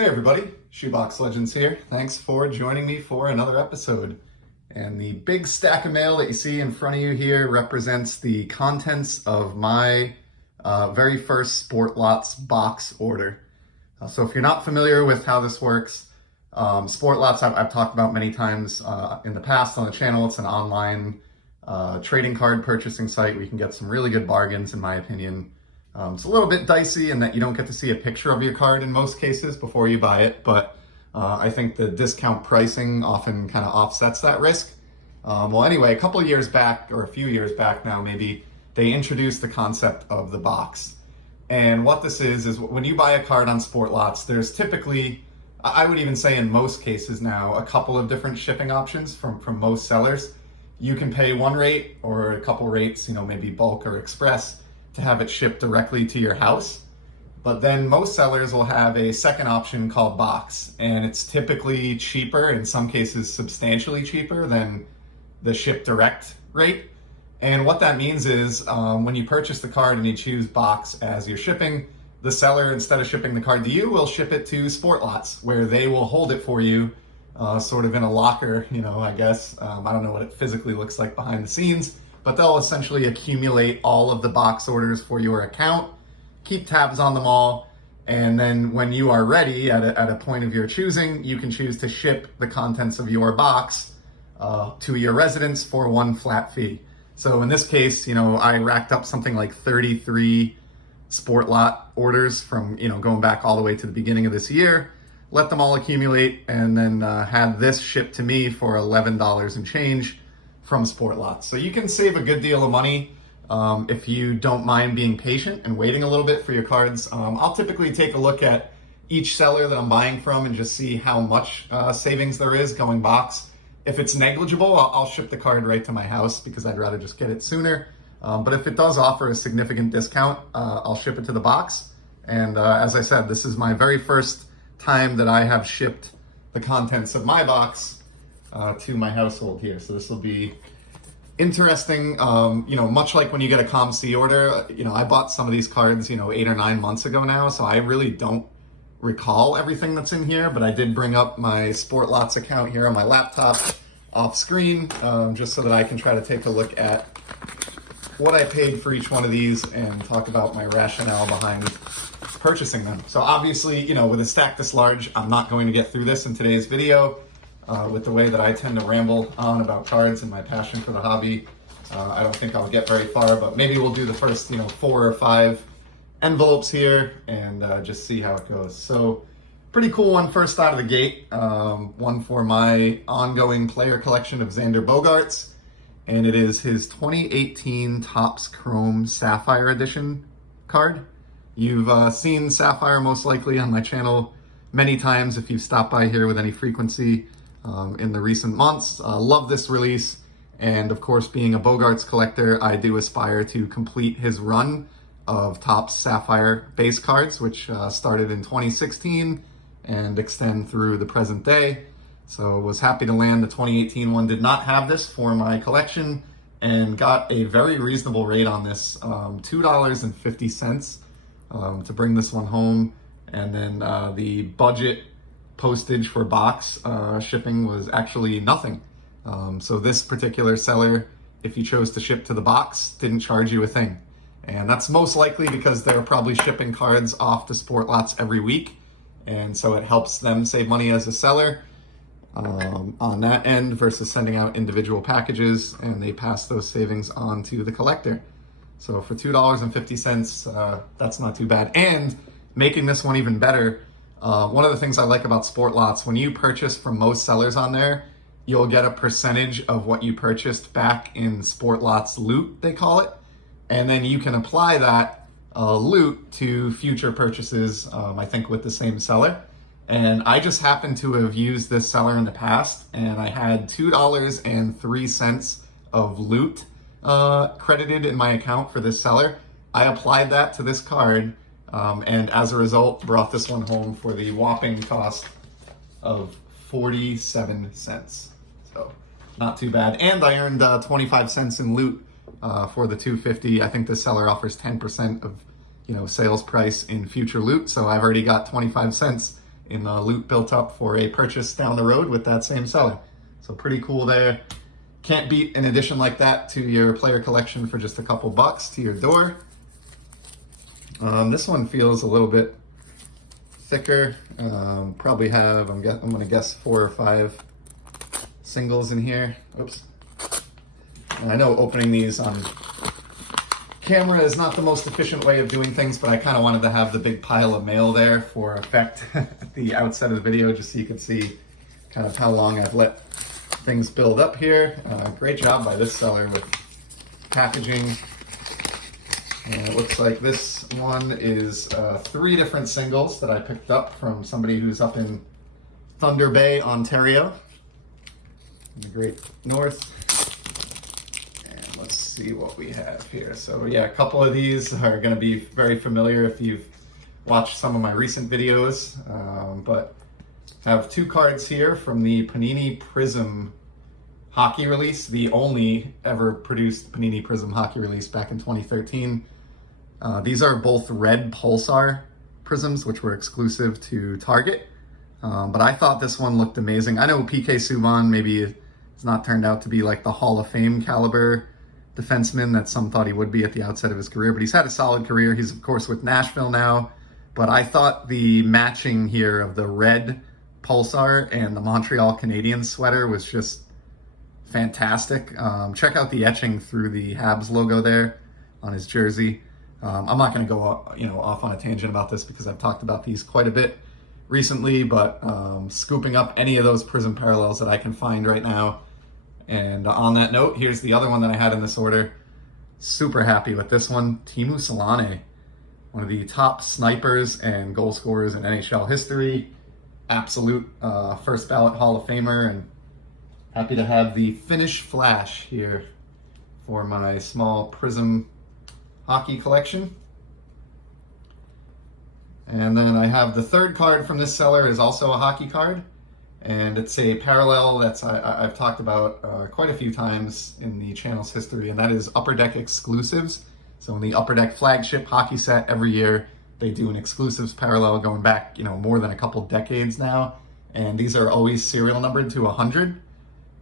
Hey everybody, Shoebox Legends here. Thanks for joining me for another episode. And the big stack of mail that you see in front of you here represents the contents of my very first Sportlots box order. So if you're not familiar with how this works, Sportlots I've talked about many times in the past on the channel. It's an online trading card purchasing site where you can get some really good bargains, in my opinion. It's a little bit dicey in that you don't get to see a picture of your card in most cases before you buy it, but I think the discount pricing often kind of offsets that risk. Well, anyway, a couple of years back, or a few years back now maybe, they introduced the concept of the box. And what this is when you buy a card on Sportlots, there's typically, I would even say in most cases now, a couple of different shipping options from most sellers. You can pay one rate or a couple rates, maybe bulk or express, to have it shipped directly to your house. But then most sellers will have a second option called box, and it's typically cheaper, in some cases substantially cheaper than the ship direct rate. And what that means is when you purchase the card and you choose box as your shipping, the seller, instead of shipping the card to you, will ship it to Sportlots, where they will hold it for you sort of in a locker, I guess. I don't know what it physically looks like behind the scenes, but they'll essentially accumulate all of the box orders for your account, keep tabs on them all, and then when you are ready at a point of your choosing, you can choose to ship the contents of your box to your residence for one flat fee. So in this case, I racked up something like 33 Sportlot orders from, going back all the way to the beginning of this year, let them all accumulate, and then had this shipped to me for $11 and change from Sportlots. So you can save a good deal of money if you don't mind being patient and waiting a little bit for your cards. I'll typically take a look at each seller that I'm buying from and just see how much savings there is going box. If it's negligible, I'll ship the card right to my house because I'd rather just get it sooner. But if it does offer a significant discount, I'll ship it to the box. And as I said, this is my very first time that I have shipped the contents of my box to my household here. So this will be interesting. Much like when you get a ComC order, I bought some of these cards, 8 or 9 months ago now, so I really don't recall everything that's in here, but I did bring up my Sportlots account here on my laptop off screen, just so that I can try to take a look at what I paid for each one of these and talk about my rationale behind purchasing them. So obviously, with a stack this large, I'm not going to get through this in today's video. With the way that I tend to ramble on about cards and my passion for the hobby, I don't think I'll get very far, but maybe we'll do the first, 4 or 5 envelopes here and just see how it goes. So pretty cool one first out of the gate, one for my ongoing player collection of Xander Bogaerts, and it is his 2018 Topps Chrome Sapphire Edition card. You've seen Sapphire most likely on my channel many times if you've stopped by here with any frequency in the recent months. Love this release, and of course, being a Bogaerts collector, I do aspire to complete his run of Topps Sapphire base cards, which started in 2016 and extend through the present day. So was happy to land the 2018 one. Did not have this for my collection and got a very reasonable rate on this, $2.50 to bring this one home. And then the budget postage for box shipping was actually nothing. So this particular seller, if you chose to ship to the box, didn't charge you a thing. And that's most likely because they're probably shipping cards off to Sportlots every week. And so it helps them save money as a seller on that end versus sending out individual packages, and they pass those savings on to the collector. So for $2.50, that's not too bad. And making this one even better, one of the things I like about Sportlots, when you purchase from most sellers on there, you'll get a percentage of what you purchased back in Sportlots loot, they call it. And then you can apply that loot to future purchases, I think with the same seller. And I just happened to have used this seller in the past, and I had $2.03 of loot credited in my account for this seller. I applied that to this card, and as a result, brought this one home for the whopping cost of 47 cents. So not too bad. And I earned 25 cents in loot for the $2.50. I think this seller offers 10% of sales price in future loot. So I've already got 25 cents in loot built up for a purchase down the road with that same seller. So pretty cool there. Can't beat an addition like that to your player collection for just a couple bucks to your door. This one feels a little bit thicker. Probably have, I'm gonna guess 4 or 5 singles in here. Oops. And I know opening these on camera is not the most efficient way of doing things, but I kind of wanted to have the big pile of mail there for effect at the outset of the video, just so you could see kind of how long I've let things build up here. Great job by this seller with packaging. And it looks like this one is 3 different singles that I picked up from somebody who's up in Thunder Bay, Ontario, in the Great North. And let's see what we have here. So yeah, a couple of these are going to be very familiar if you've watched some of my recent videos, but I have 2 cards here from the Panini Prism hockey release, the only ever produced Panini Prism hockey release back in 2013. These are both red Pulsar prisms, which were exclusive to Target. But I thought this one looked amazing. I know PK Subban maybe it's not turned out to be like the Hall of Fame caliber defenseman that some thought he would be at the outset of his career, but he's had a solid career. He's of course with Nashville now, but I thought the matching here of the red Pulsar and the Montreal Canadiens sweater was just fantastic. Check out the etching through the Habs logo there on his jersey. I'm not going to go off on a tangent about this because I've talked about these quite a bit recently, but scooping up any of those Prism parallels that I can find right now. And on that note, here's the other one that I had in this order. Super happy with this one. Teemu Solane, one of the top snipers and goal scorers in NHL history. Absolute first ballot Hall of Famer, and happy to have the Finnish Flash here for my small Prism hockey collection. And then I have the third card from this seller is also a hockey card, and it's a parallel that's I've talked about quite a few times in the channel's history, and that is Upper Deck exclusives. So in the Upper Deck flagship hockey set, every year they do an exclusives parallel going back, more than a couple decades now, and these are always serial numbered to 100.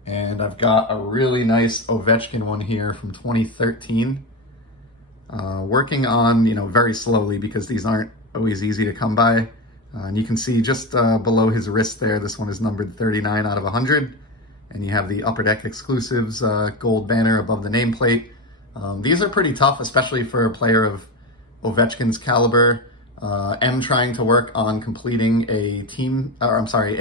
And I've got a really nice Ovechkin one here from 2013. Working on, very slowly because these aren't always easy to come by. And you can see just below his wrist there, this one is numbered 39 out of 100. And you have the Upper Deck exclusives gold banner above the nameplate. These are pretty tough, especially for a player of Ovechkin's caliber. Am trying to work on completing a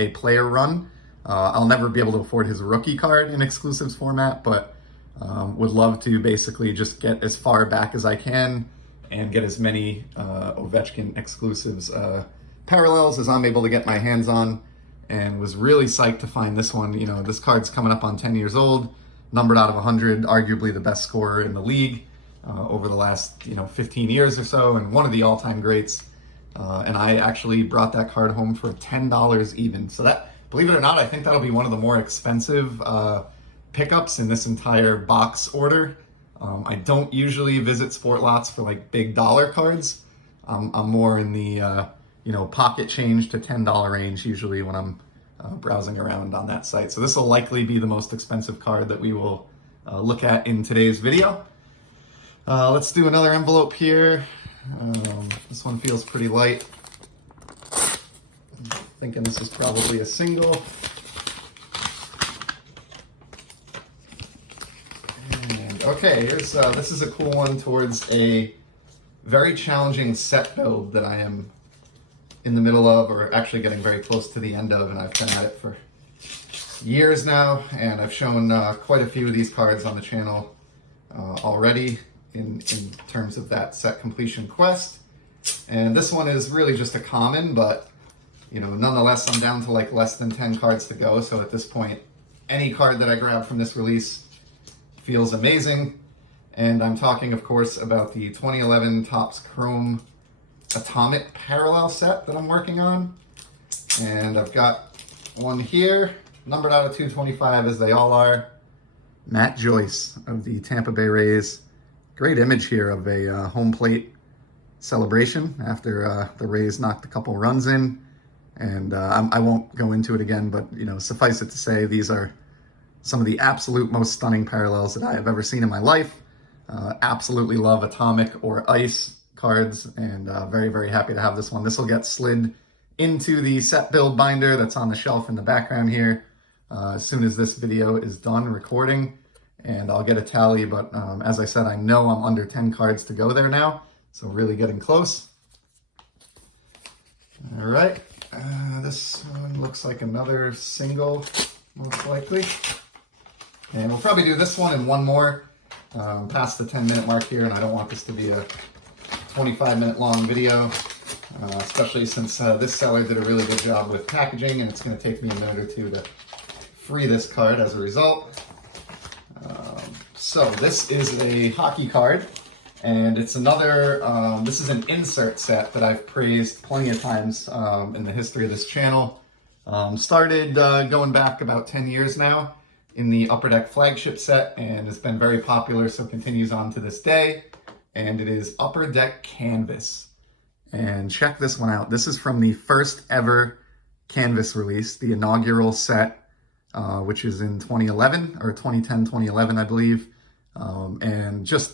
player run. I'll never be able to afford his rookie card in exclusives format, but would love to basically just get as far back as I can and get as many Ovechkin exclusives parallels as I'm able to get my hands on, and was really psyched to find this one. This card's coming up on 10 years old, numbered out of 100, arguably the best scorer in the league over the last 15 years or so, and one of the all-time greats. And I actually brought that card home for $10 even. So that, believe it or not, I think that'll be one of the more expensive pickups in this entire box order. I don't usually visit Sportlots for like big dollar cards. I'm more in the pocket change to $10 range usually when I'm browsing around on that site. So this will likely be the most expensive card that we will look at in today's video. Let's do another envelope here. This one feels pretty light. I'm thinking this is probably a single. And okay, here's this is a cool one towards a very challenging set build that I am in the middle of, or actually getting very close to the end of, and I've been at it for years now, and I've shown quite a few of these cards on the channel already in terms of that set completion quest. And this one is really just a common, but nonetheless I'm down to like less than 10 cards to go, so at this point any card that I grab from this release feels amazing. And I'm talking of course about the 2011 Topps Chrome Atomic Parallel set that I'm working on. And I've got one here, numbered out of 225 as they all are. Matt Joyce of the Tampa Bay Rays. Great image here of a home plate celebration after the Rays knocked a couple runs in. And I won't go into it again, but suffice it to say, these are some of the absolute most stunning parallels that I have ever seen in my life. Absolutely love atomic or ice cards, and very, very happy to have this one. This will get slid into the set build binder that's on the shelf in the background here as soon as this video is done recording, and I'll get a tally. But as I said, I know I'm under 10 cards to go there now, so really getting close. All right, this one looks like another single, most likely. And we'll probably do this one and one more past the 10-minute mark here, and I don't want this to be a 25-minute long video, especially since this seller did a really good job with packaging, and it's going to take me a minute or two to free this card as a result. So this is a hockey card, and it's another, this is an insert set that I've praised plenty of times in the history of this channel. Started going back about 10 years now in the Upper Deck flagship set, and it's been very popular, so continues on to this day. And it is Upper Deck Canvas. And check this one out. This is from the first ever Canvas release, the inaugural set, which is in 2011, or 2010, 2011, I believe. And just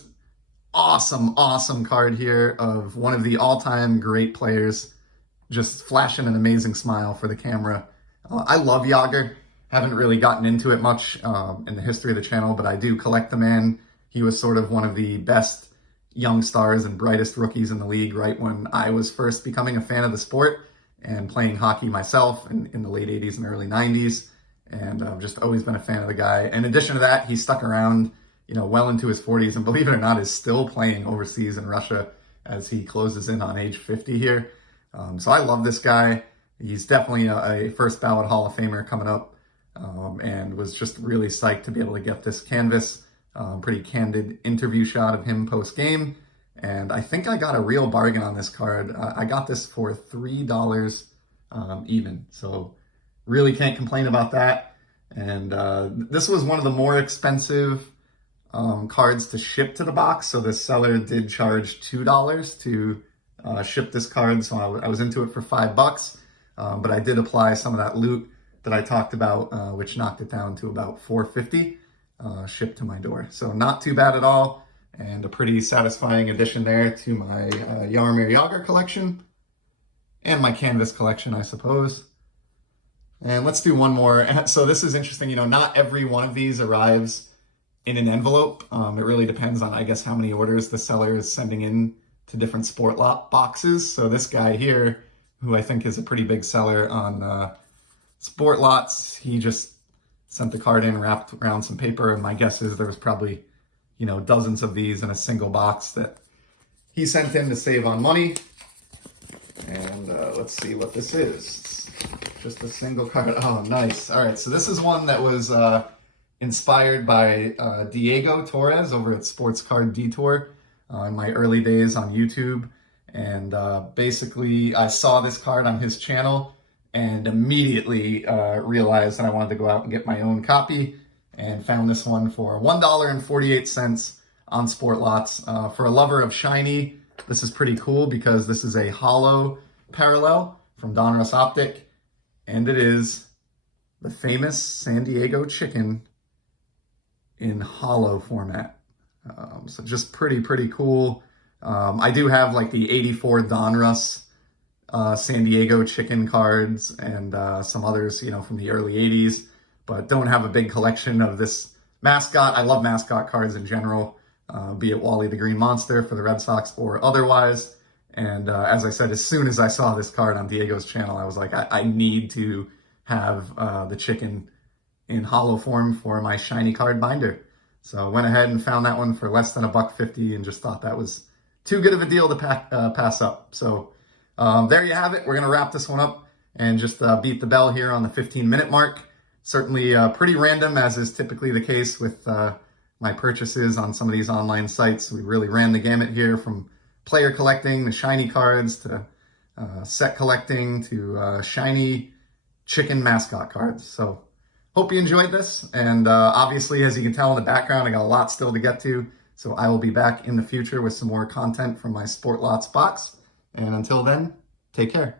awesome, awesome card here of one of the all-time great players, just flashing an amazing smile for the camera. I love Jágr. Haven't really gotten into it much in the history of the channel, but I do collect the man. He was sort of one of the best young stars and brightest rookies in the league right when I was first becoming a fan of the sport and playing hockey myself in the late 80s and early 90s. And I've just always been a fan of the guy. In addition to that, he stuck around, well into his 40s, and believe it or not, is still playing overseas in Russia as he closes in on age 50 here. So I love this guy. He's definitely a first ballot Hall of Famer coming up, and was just really psyched to be able to get this canvas. Pretty candid interview shot of him post-game, and I think I got a real bargain on this card. I got this for $3 even, so really can't complain about that. And this was one of the more expensive cards to ship to the box, so the seller did charge $2 to ship this card, so I was into it for $5, but I did apply some of that loot that I talked about, which knocked it down to about $4.50. Shipped to my door. So not too bad at all, and a pretty satisfying addition there to my Jaromir Jágr collection and my canvas collection, I suppose. And let's do one more. So this is interesting, not every one of these arrives in an envelope. It really depends on, I guess, how many orders the seller is sending in to different Sportlot boxes. So this guy here, who I think is a pretty big seller on Sportlots, he just sent the card in, wrapped around some paper, and my guess is there was probably, dozens of these in a single box that he sent in to save on money. And let's see what this is. It's just a single card. Oh, nice. All right, so this is one that was inspired by Diego Torres over at Sports Card Detour in my early days on YouTube. And basically, I saw this card on his channel and immediately realized that I wanted to go out and get my own copy, and found this one for $1.48 on Sportlots. For a lover of shiny, this is pretty cool because this is a hollow parallel from Donruss Optic, and it is the famous San Diego Chicken in hollow format. So just pretty cool. I do have like the 84 Donruss San Diego Chicken cards and some others, from the early 80s, but don't have a big collection of this mascot. I love mascot cards in general, be it Wally the Green Monster for the Red Sox or otherwise. And as I said, as soon as I saw this card on Diego's channel, I was like, I need to have the chicken in hollow form for my shiny card binder. So I went ahead and found that one for less than $1.50 and just thought that was too good of a deal to pass up. So there you have it. We're going to wrap this one up and just beat the bell here on the 15-minute mark. Certainly pretty random, as is typically the case with my purchases on some of these online sites. We really ran the gamut here, from player collecting to shiny cards to set collecting to shiny chicken mascot cards. So hope you enjoyed this. And obviously, as you can tell in the background, I got a lot still to get to. So I will be back in the future with some more content from my Sportlots box. And until then, take care.